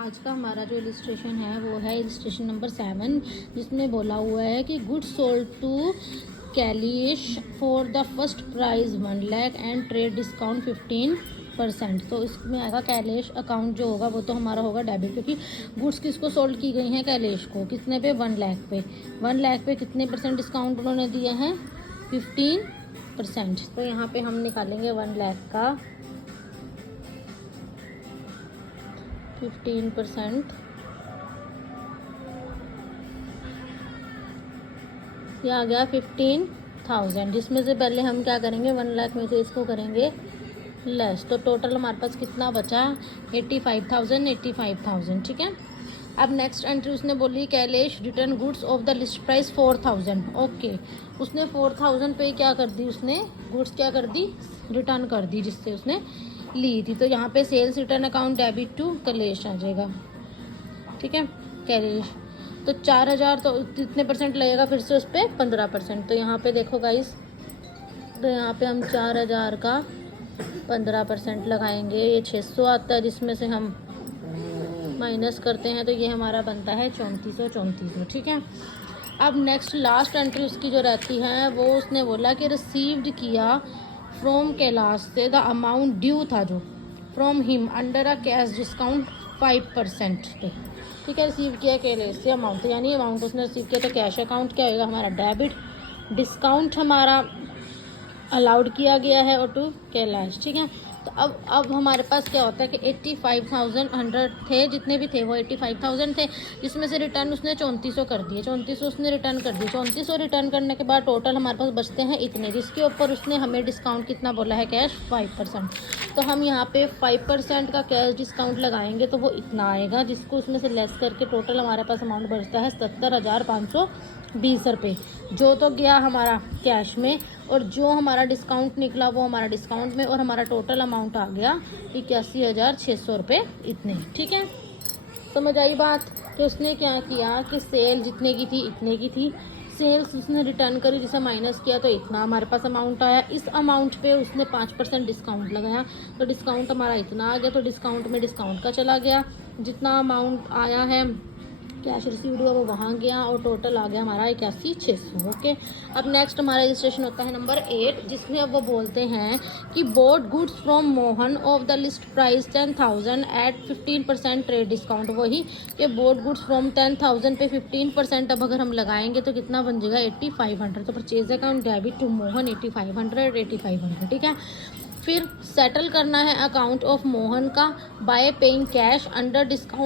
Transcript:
आज का हमारा जो इलस्ट्रेशन है वो है इलस्ट्रेशन नंबर 7, जिसमें बोला हुआ है कि goods sold to Kailash for the first price 1 lakh and trade discount 15%। तो इसमें आएगा कैलिश अकाउंट जो होगा वो तो हमारा होगा डेबिट, क्योंकि गुड्स किसको सोल्ड की गई हैं, कैलिश को। कितने पे? 1 लाख पे। 1 लाख पे कितने % डिस्काउंट उन्होंने दिया है? 15%। तो यहाँ पे हम निकालेंगे 1 लाख का 15%। ये आ गया 15,000, जिसमें से पहले हम क्या करेंगे, 1 लाख में से इसको करेंगे लेस। तो टोटल हमारे पास कितना बचा? 85,000। ठीक है। अब नेक्स्ट एंट्री उसने बोली Kailash return goods of the list price 4,000। Okay, उसने 4,000 पे क्या कर दी, उसने गुड्स क्या कर दी, रिटर्न कर दी जिससे उसने ली थी। तो यहाँ पे sales return account debit to Kailash आ जाएगा। ठीक है, कैलिश। तो 4,000 तो कितने % लगेगा फिर से उस पर? 15%। तो यहाँ पे देखो गाइस, तो यहाँ पे हम 4,000 का 15% लगाएंगे। ये 600 आता है, जिसमें से हम माइनस करते हैं तो ये हमारा बनता है 3400। ठीक है। अब नेक्स्ट लास्ट एंट्री उसकी जो रहती है वो उसने बोला कि रिसीव्ड किया फ्रॉम कैलाश से द अमाउंट ड्यू था जो from him under a cash discount 5% पे। ठीक है, रिसीव किया कैलाश से अमाउंट, यानी अमाउंट उसने रिसीव किया। तो कैश अकाउंट क्या होगा हमारा? डेबिट। डिस्काउंट हमारा अलाउड किया गया है और टू कैलाश। ठीक है। तो अब हमारे पास क्या होता है कि 85,100 थे, जितने भी थे वो 85,000 थे, जिसमें से रिटर्न उसने 3400 कर दिए। 3400 उसने रिटर्न कर दिए। 3400 रिटर्न करने के बाद टोटल हमारे पास बचते हैं इतने, जिसके ऊपर उसने हमें डिस्काउंट कितना बोला है? कैश 5%। तो हम यहाँ पे 5% का कैश डिस्काउंट लगाएंगे तो वो इतना आएगा, जिसको उसमें से लेस करके टोटल हमारे पास अमाउंट बचता है 70,520 रुपये, जो तो गया हमारा कैश में, और जो हमारा डिस्काउंट निकला वो हमारा डिस्काउंट में, और हमारा टोटल अमाउंट आ गया 81,600 रुपये इतने। ठीक है। समझ आई बात? तो उसने क्या किया कि सेल जितने की थी इतने की थी, सेल्स उसने रिटर्न करी, जिसे माइनस किया तो इतना हमारे पास अमाउंट आया। इस अमाउंट पे उसने 5% डिस्काउंट लगाया, तो डिस्काउंट हमारा इतना आ गया। तो डिस्काउंट में डिस्काउंट का चला गया, जितना अमाउंट आया है कैश रिसीव्ड हुआ वो वहाँ गया, और टोटल आ गया हमारा 81,600। ओके। अब नेक्स्ट हमारा रजिस्ट्रेशन होता है नंबर 8, जिसमें अब वो बोलते हैं कि bought goods from Mohan of the list price 10,000 at 15% trade discount. वही कि बोट गुड्स फ्रॉम 10,000 पे 15% अब अगर हम लगाएंगे तो कितना बन जाएगा? 8,500। तो purchase account debit to Mohan 8,500। ठीक है। फिर सेटल करना है अकाउंट ऑफ मोहन का bye paying cash under discount